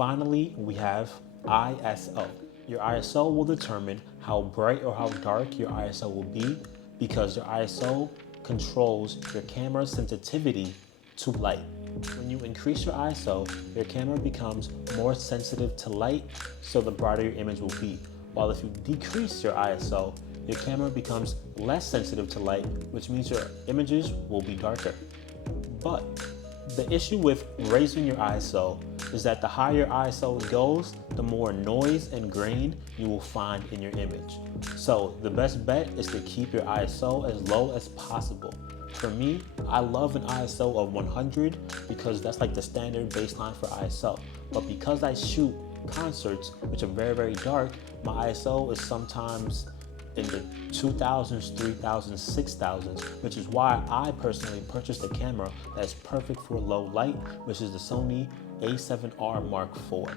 finally, we have ISO. Your ISO will determine how bright or how dark your ISO will be because your ISO controls your camera's sensitivity to light. When you increase your ISO, your camera becomes more sensitive to light, so the brighter your image will be. While if you decrease your ISO, your camera becomes less sensitive to light, which means your images will be darker. But the issue with raising your ISO is that the higher ISO goes, the more noise and grain you will find in your image. So the best bet is to keep your ISO as low as possible. For me, I love an ISO of 100 because that's like the standard baseline for ISO. But because I shoot concerts, which are very, very dark, my ISO is sometimes in the 2000s, 3000s, 6000s, which is why I personally purchased a camera that's perfect for low light, which is the Sony A7R Mark IV.